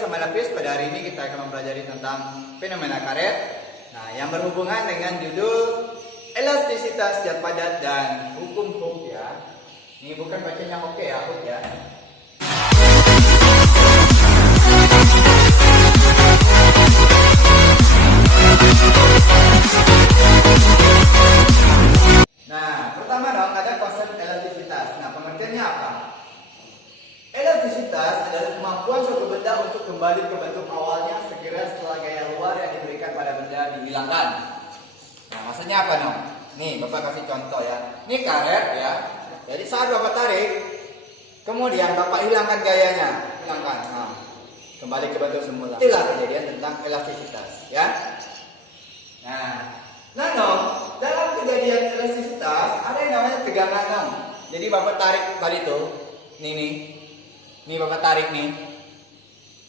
bersama Lapis. Pada hari ini kita akan mempelajari tentang fenomena karet. Nah, yang berhubungan dengan judul elastisitas zat padat dan hukum Hooke ya. Ini bukan bacanya Hooke ya, Hooke ya. Nah, pertama dong ada konsep elastisitas. Nah, pengertiannya apa? Elastisitas adalah kemampuan suatu benda untuk kembali ke bentuk awalnya segera setelah gaya luar yang diberikan pada benda dihilangkan. Nah, maksudnya apa dong? Nih, Bapak kasih contoh ya. Ini karet ya. Jadi saat Bapak tarik, kemudian Bapak hilangkan gayanya, hilangkan. Nah, kembali ke bentuk semula. Itulah kejadian tentang elastisitas ya. Nah dong, dalam kejadian elastisitas ada yang namanya tegangan dong. Jadi Bapak tarik tadi tuh, nih Bapak tarik nih.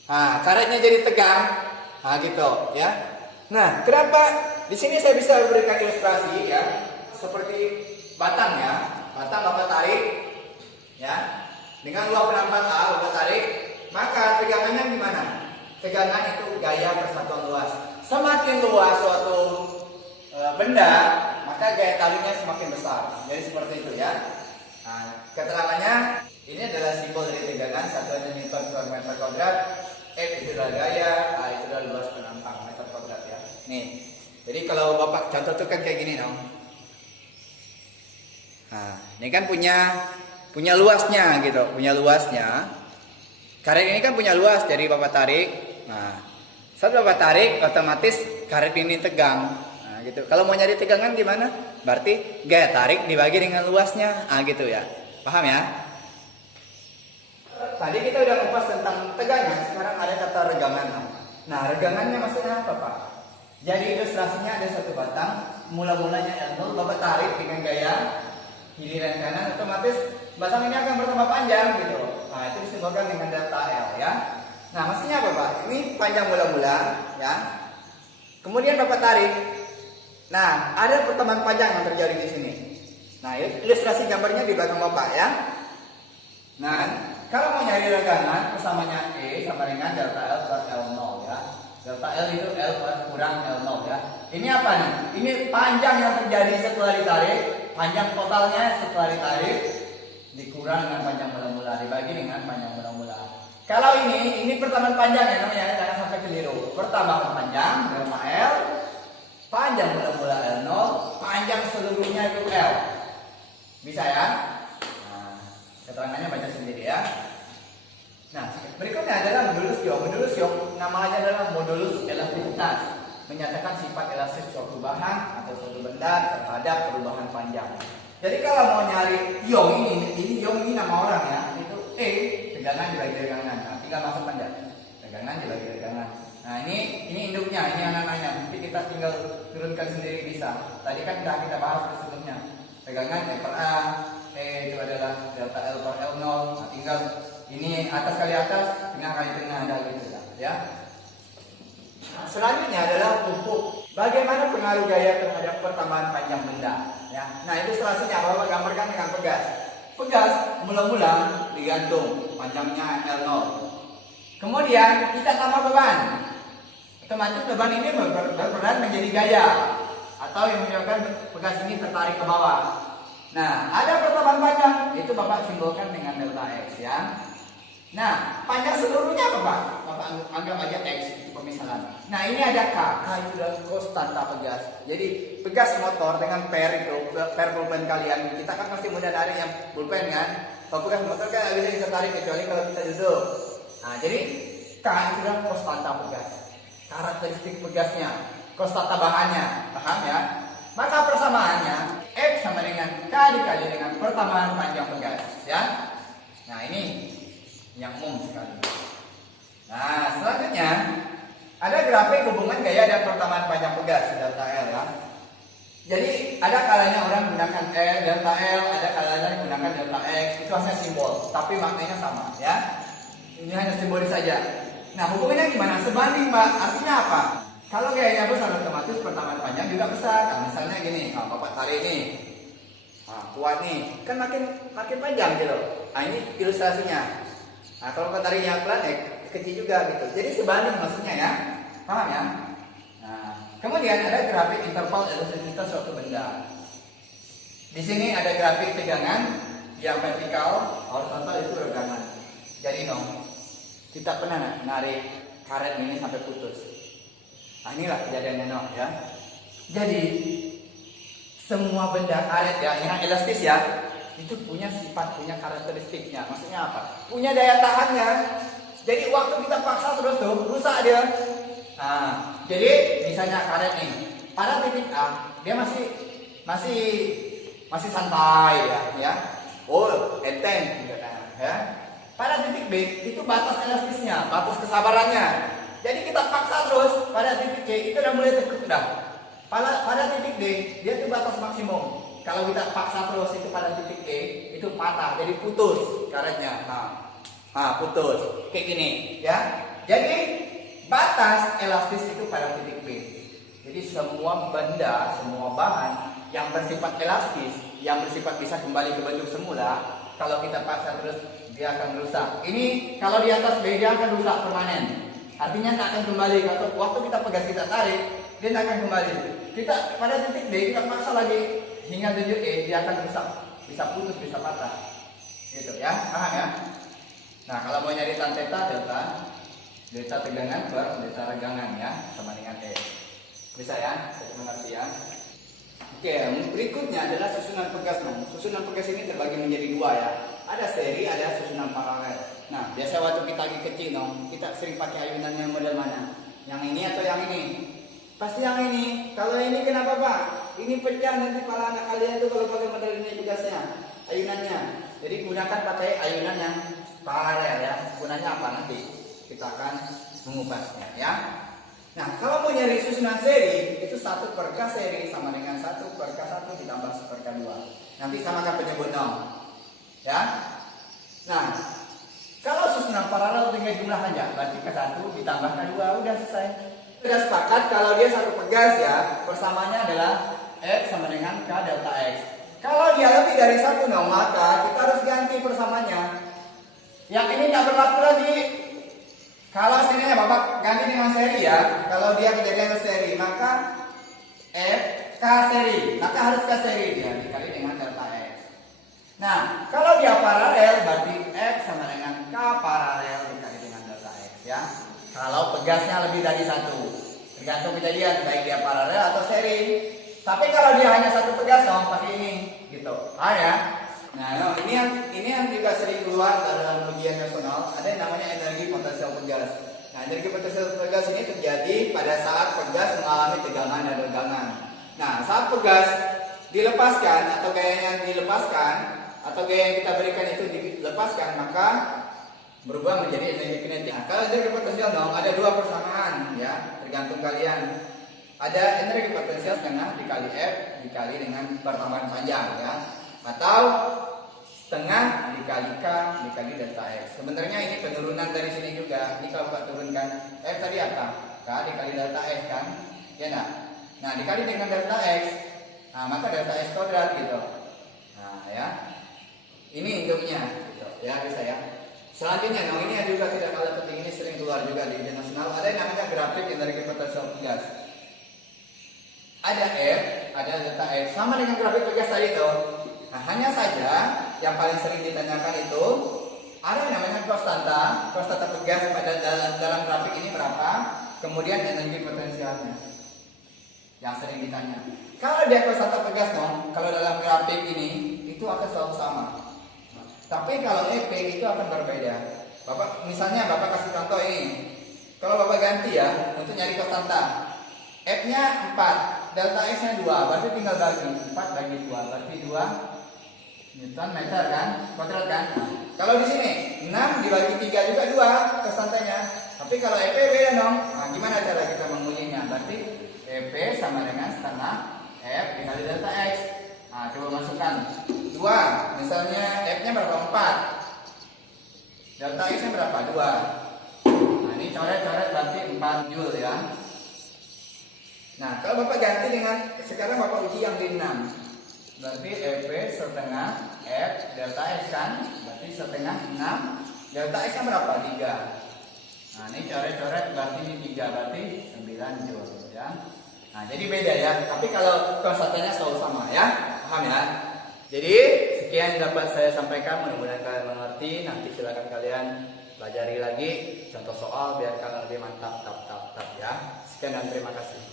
Nah, karetnya jadi tegang. Nah, gitu ya. Nah, kenapa di sini saya bisa berikan ilustrasi ya, seperti batang ya. Batang Bapak tarik ya. Dengan luap penampak A Bapak tarik, maka tegangannya gimana? Tegangan itu gaya persatuan luas. Semakin luas suatu benda, maka gaya tariknya semakin besar. Jadi seperti itu ya. Nah, keterangannya ini adalah simbol dari tegangan, satuannya Newton per meter kuadrat. F itu adalah gaya, A itu adalah luas penantang meter kuadrat ya. Nih, jadi kalau Bapak contoh tuh kan kayak gini dong. Nah, ini kan punya luasnya gitu, punya luasnya. Karet ini kan punya luas, jadi Bapak tarik. Nah, saat Bapak tarik, otomatis karet ini tegang. Nah, gitu. Kalau mau nyari tegangan gimana? Berarti gaya tarik dibagi dengan luasnya. Ah, gitu ya. Paham ya? Tadi kita udah ngupas tentang tegangan, sekarang ada kata regangan. Nah, regangannya maksudnya apa, Pak? Jadi ilustrasinya ada satu batang, mula-mulanya L0, Bapak tarik dengan gaya giliran kanan, otomatis batang ini akan bertambah panjang gitu. Nah, itu disimbolkan dengan delta L ya. Nah, maksudnya apa, Pak? Ini panjang mula-mula ya. Kemudian Bapak tarik. Nah, ada pertemuan panjang yang terjadi di sini. Nah, ilustrasi gambarnya di belakang Bapak ya. Nah, kalau mau nyari regangan, persamanya E sama dengan delta L per L0 ya. Delta L itu L kurang L0 ya. Ini apa nih? Ini panjang yang terjadi setelah ditarik, panjang totalnya setelah ditarik dikurang dengan panjang mula-mula, dibagi dengan panjang mula-mula. Kalau ini pertambahan panjang ya namanya, jangan sampai keliru. Pertambahan panjang delta L, panjang mula-mula L0, panjang seluruhnya itu L. Bisa ya? Keterangannya baca sendiri ya. Nah, berikutnya adalah modulus Young. Modulus Young namanya adalah modulus elastisitas, menyatakan sifat elastis suatu bahan atau suatu benda terhadap perubahan panjang. Jadi kalau mau nyari Young ini Young ini nama orang ya, itu E tegangan dibagi tegangan. Nah, tinggal masuk aja. Tegangan dibagi tegangan. Nah, ini induknya, ini anak-anaknya. Nanti kita tinggal turunkan sendiri bisa. Tadi kan sudah kita bahas sebelumnya. Tegangan E per A, E itu adalah delta L per L0. Nah, tinggal ini atas kali atas, tengah kali tengah ada gitu ya. Selanjutnya adalah pupuk. Bagaimana pengaruh gaya terhadap pertambahan panjang benda? Ya. Nah, ilustrasinya Bapak gambarkan dengan pegas. Pegas mula-mula digantung panjangnya L0. Kemudian kita tambah beban. Otomatis beban ini berperan menjadi gaya atau yang menyebabkan pegas ini tertarik ke bawah. Nah, ada pertambahan panjang, itu Bapak simbolkan dengan delta X ya. Nah, panjang seluruhnya apa, Pak? Bapak anggap aja X, itu pemisahan. Nah, ini ada K itu adalah konstanta pegas. Jadi, pegas motor dengan per pulpen kalian, kita kan pasti mudah narik yang pulpen kan. Kalau pegas motor kan nggak bisa kita tarik kecuali kalau kita duduk. Nah, jadi K itu adalah konstanta pegas. Karakteristik pegasnya, konstanta bahannya, paham ya? Maka persamaannya X sama dengan K dikali dengan pertambahan panjang pegas ya. Nah, ini yang umum sekali. Nah, selanjutnya ada grafik hubungan gaya dan pertambahan panjang pegas delta L ya. Jadi ada kalanya orang menggunakan delta L, ada kalanya menggunakan delta X. Itu hanya simbol, tapi maknanya sama ya. Ini hanya simbolis saja. Nah, hubungannya gimana? Sebanding, Pak. Artinya apa? Kalau gayanya besar, otomatis pertambahan panjang juga besar. Nah, misalnya gini, kalau Bapak tarik ini, nah, kuat nih, kan makin panjang gitu. Nah, ini ilustrasinya. Nah, kalau Bapak tarik yang pelan, kecil juga gitu. Jadi sebanding maksudnya ya. Paham ya? Nah, kemudian ada grafik interval elastisitas suatu benda. Di sini ada grafik tegangan yang vertikal, horizontal itu regangan. Jadi kita pernah narik karet ini sampai putus. Nah, inilah kejadiannya ya. Jadi semua benda karet ya, yang elastis ya, itu punya sifat, punya karakteristiknya. Maksudnya apa? Punya daya tahannya. Jadi waktu kita paksa terus tuh rusak dia. Nah, jadi misalnya karet nih, pada titik A dia masih santai ya. Oh, enteng ya. Pada titik B itu batas elastisnya, batas kesabarannya. Jadi kita paksa terus pada titik C itu udah mulai tekuk dah. Pada titik D dia itu batas maksimum. Kalau kita paksa terus itu pada titik E itu patah, jadi putus karetnya. Putus kayak gini ya. Jadi batas elastis itu pada titik B. Jadi semua benda, semua bahan yang bersifat elastis, yang bersifat bisa kembali ke bentuk semula, kalau kita paksa terus dia akan rusak. Ini kalau di atas B dia akan rusak permanen. Artinya tak akan kembali. Kalau waktu kita pegas kita tarik, dia tak akan kembali. Kita pada titik D kita paksa lagi hingga tujuh E dia akan rusak, bisa putus, bisa patah. Gitu ya, paham ya? Nah, kalau mau nyari tan theta delta tegangan per delta regangan ya sama dengan E. Bisa ya? Saya mengerti ya. Oke, berikutnya adalah susunan pegas. Susunan pegas ini terbagi menjadi dua ya. Ada seri, ada susunan paralel. Nah, biasa waktu kita lagi kecil kita sering pakai ayunan yang model mana? Yang ini atau yang ini? Pasti yang ini. Kalau ini kenapa Pak? Ini pecah nanti kepala anak kalian tuh kalau pakai model ini pegasnya, ayunannya. Jadi gunakan pakai ayunan yang paralel ya. Gunanya apa nanti? Kita akan mengubahnya ya. Nah, kalau mau nyari susunan seri, itu 1 per K seri sama dengan 1 per K1 ditambah 1 per K2. Nanti samakan penyebut ya. Nah, kalau susunan paralel tinggal jumlah aja, berarti K1 ditambah K2 udah selesai. Sudah sepakat kalau dia satu pegas ya, persamanya adalah X sama dengan K delta X. Kalau dia lebih dari 1 maka kita harus ganti persamanya. Yang ini tak berlaku lagi. Kalau sininya Bapak ganti dengan seri ya. Kalau dia kejadian seri, maka F K seri, maka harus K seri dia dikali dengan delta X. Nah, kalau dia paralel berarti X sama dengan K paralel dikali dengan delta X ya. Kalau pegasnya lebih dari 1, tergantung kejadian baik dia paralel atau seri. Tapi kalau dia hanya 1 pegas pakai ini gitu. Ya. Nah, ini yang juga sering keluar dalam ujian nasional, ada yang namanya energi potensial pegas. Nah, energi potensial pegas ini terjadi pada saat pegas mengalami tegangan dan regangan. Nah, saat pegas dilepaskan atau gayanya dilepaskan atau gaya yang kita berikan itu dilepaskan, maka berubah menjadi energi kinetik. Nah, kalau energi potensial ada 2 persamaan ya, tergantung kalian. Ada energi potensial setengah dikali F dikali dengan pertambahan panjang ya. Atau setengah dikali K dikali delta X. Sebenarnya ini penurunan dari sini juga. Ini kalau Pak turunkan F tadi apa? K dikali delta X kan? Ya enggak? Nah, dikali dengan delta X, nah maka delta X kuadrat gitu. Nah, ya. Ini induknya gitu. Ya, bisa ya. Selanjutnya, ini juga tidak kalah penting, ini sering keluar juga di ujian nasional. Ada yang namanya grafik energi potensial pegas. Ada F, ada delta X, sama dengan grafik pegas tadi tuh. Nah, hanya saja yang paling sering ditanyakan itu ada yang namanya konstanta pegas pada dalam grafik ini berapa, kemudian energi potensialnya yang sering ditanya. Kalau dia konstanta pegas kalau dalam grafik ini itu akan selalu sama. Tapi kalau EP itu akan berbeda. Misalnya Bapak kasih contoh ini. Kalau Bapak ganti ya untuk nyari konstanta, F-nya 4, delta X-nya 2, berarti tinggal bagi 4 bagi 2, berarti 2 Newton meter kan, kuadrat kan. Kalau di sini 6 dibagi 3 juga 2 konstantanya. Tapi kalau EP beda Nah, gimana cara kita mengujinya? Berarti EP sama dengan setengah F dikali delta X. Nah, coba masukkan 2. Misalnya F-nya berapa? 4. Delta X-nya berapa? 2. Nah, ini coret-coret berarti 4 Joule ya. Nah, kalau Bapak ganti dengan sekarang Bapak uji yang di 6. Berarti EP setengah F delta X kan, berarti setengah 6, delta X nya berapa? 3. ini coret-coret berarti ini 3 berarti 9 joule ya. Nah, jadi beda ya. Tapi kalau konstantannya selalu sama ya. Paham ya? Jadi sekian yang dapat saya sampaikan, mudah-mudahan kalian mengerti. Nanti silakan kalian pelajari lagi contoh soal biar kalian lebih mantap ya. Sekian dan terima kasih.